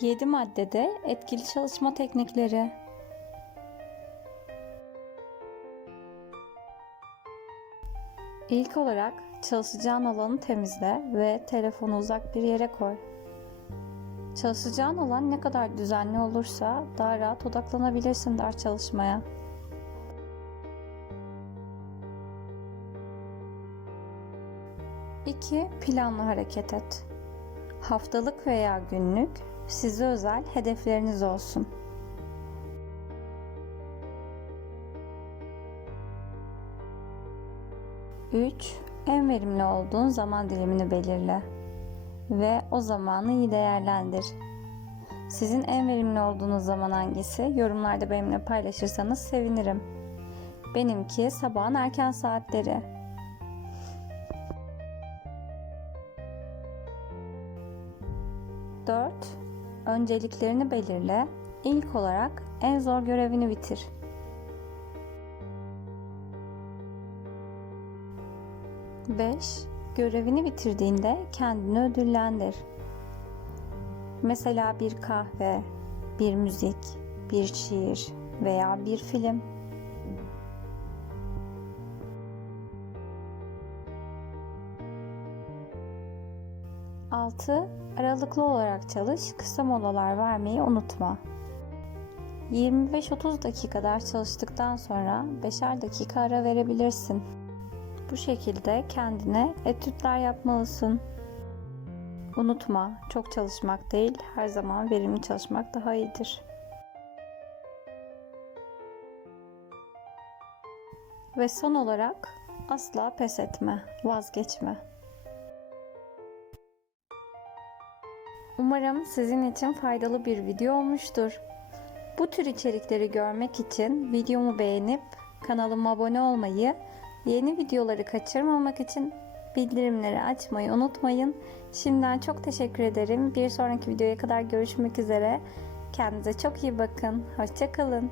7 maddede etkili çalışma teknikleri. İlk olarak çalışacağın alanı temizle ve telefonu uzak bir yere koy. Çalışacağın alan ne kadar düzenli olursa daha rahat odaklanabilirsin ders çalışmaya. İki, Planlı hareket et. Haftalık veya günlük size özel hedefleriniz olsun. 3. En verimli olduğun zaman dilimini belirle ve o zamanı iyi değerlendir. Sizin en verimli olduğunuz zaman hangisi? Yorumlarda benimle paylaşırsanız sevinirim. Benimki sabahın erken saatleri. 4. Önceliklerini belirle. İlk olarak en zor görevini bitir. 5. Görevini bitirdiğinde kendini ödüllendir. Mesela bir kahve, bir müzik, bir şiir veya bir film. Altı, Aralıklı olarak çalış, kısa molalar vermeyi unutma. 25-30 dakika ders çalıştıktan sonra 5'er dakika ara verebilirsin. Bu şekilde kendine etütler yapmalısın. Unutma, çok çalışmak değil, her zaman verimli çalışmak daha iyidir. Ve son olarak asla pes etme, vazgeçme. Umarım sizin için faydalı bir video olmuştur. Bu tür içerikleri görmek için videomu beğenip kanalıma abone olmayı, yeni videoları kaçırmamak için bildirimleri açmayı unutmayın. Şimdiden çok teşekkür ederim. Bir sonraki videoya kadar görüşmek üzere. Kendinize çok iyi bakın. Hoşçakalın.